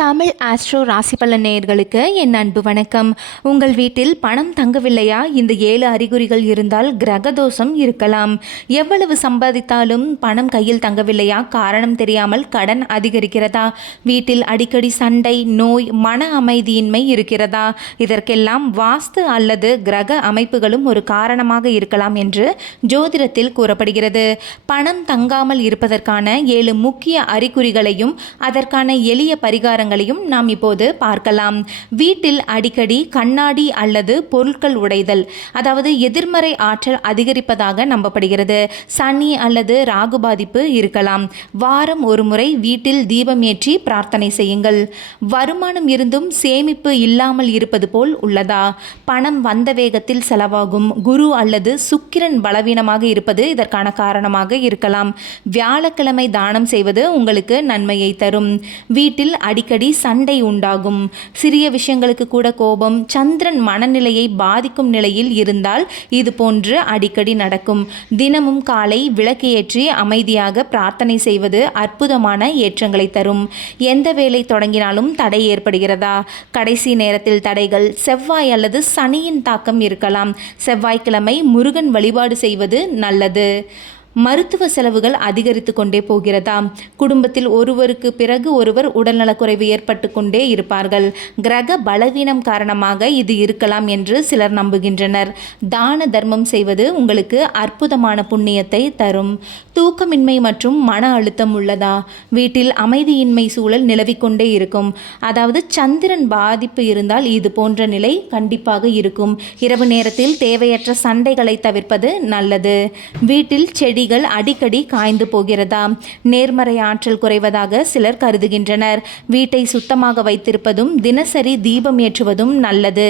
Tamil astro ராசி பலன் நேயர்களுக்கு என் அன்பு வணக்கம். உங்கள் வீட்டில் பணம் தங்கவில்லையா? இந்த 7 அறிகுறிகள் இருந்தால் கிரகதோஷம் இருக்கலாம். எவ்வளவு சம்பாதித்தாலும் பணம் கையில் தங்கவில்லையா? காரணம் தெரியாமல் கடன் அதிகரிக்கிறதா? வீட்டில் அடிக்கடி சண்டை, நோய், மன அமைதியின்மை இருக்கிறதா? இதற்கெல்லாம் வாஸ்து அல்லது கிரக அமைப்புகளும் ஒரு காரணமாக இருக்கலாம் என்று ஜோதிடத்தில் கூறப்படுகிறது. பணம் தங்காமல் இருப்பதற்கான 7 முக்கிய அறிகுறிகளையும் அதற்கான எளிய பரிகாரங்களையும் நாம் இப்போது பார்க்கலாம். வீட்டில் அடிக்கடி கண்ணாடி அல்லது பொருட்கள் உடைதல், அதாவது எதிர்மறை ஆற்றல் அதிகரிப்பதாக நம்பப்படுகிறது. சனி அல்லது ராகு பாதிப்பு இருக்கலாம். வாரம் ஒரு முறை வீட்டில் தீபம் ஏற்றி பிரார்த்தனை செய்யுங்கள். வருமானம் இருந்தும் சேமிப்பு இல்லாமல் இருப்பது போல் உள்ளதா? பணம் வந்த வேகத்தில் செலவாகும். குரு அல்லது சுக்கிரன் பலவீனமாக இருப்பது இதற்கான காரணமாக இருக்கலாம். வியாழக்கிழமை தானம் செய்வது உங்களுக்கு நன்மையை தரும். வீட்டில் அடிக்கடி சண்டை உண்டாகும். சிறிய விஷயங்களுக்கு கூட கோபம், சந்திரன் மனநிலையை பாதிக்கும் நிலையில் இருந்தால் இது போன்று அடிக்கடி நடக்கும். தினமும் காலை விளக்கு ஏற்றி அமைதியாக பிரார்த்தனை செய்வது அற்புதமான ஏற்றங்களை தரும். எந்த வேலை தொடங்கினாலும் தடை ஏற்படுகிறதா? கடைசி நேரத்தில் தடைகள். செவ்வாய் அல்லது சனியின் தாக்கம் இருக்கலாம். செவ்வாய்க்கிழமை முருகன் வழிபாடு செய்வது நல்லது. மருத்துவ செலவுகள் அதிகரித்து கொண்டே போகிறதா? குடும்பத்தில் ஒருவருக்கு பிறகு ஒருவர் உடல்நலக்குறைவு ஏற்பட்டு கொண்டே இருப்பார்கள். கிரக பலவீனம் காரணமாக இது இருக்கலாம் என்று சிலர் நம்புகின்றனர். தான தர்மம் செய்வது உங்களுக்கு அற்புதமான புண்ணியத்தை தரும். தூக்கமின்மை மற்றும் மன அழுத்தம் உள்ளதா? வீட்டில் அமைதியின்மை சூழல் நிலவிக்கொண்டே இருக்கும். அதாவது சந்திரன் பாதிப்பு இருந்தால் இது போன்ற நிலை கண்டிப்பாக இருக்கும். இரவு நேரத்தில் தேவையற்ற சண்டைகளை தவிர்ப்பது நல்லது. வீட்டில் செடிகள் அடிக்கடி காய்ந்து போகிறதா? நேர்மறை ஆற்றல் குறைவதாக சிலர் கருதுகின்றனர். வீட்டை சுத்தமாக வைத்திருப்பதும் தினசரி தீபம் ஏற்றுவதும் நல்லது.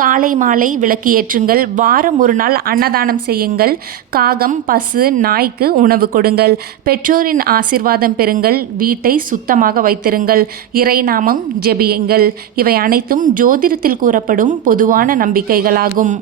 காலை மாலை விளக்கு ஏற்றுங்கள். வாரம் ஒரு நாள் அன்னதானம் செய்யுங்கள். காகம், பசு, நாய்க்கு உணவு கொடுங்கள். பெற்றோரின் ஆசீர்வாதம் பெறுங்கள். வீட்டை சுத்தமாக வைத்திருங்கள். இறைநாமம் ஜெபியுங்கள். இவை அனைத்தும் ஜோதிடத்தில் கூறப்படும் பொதுவான நம்பிக்கைகளாகும்.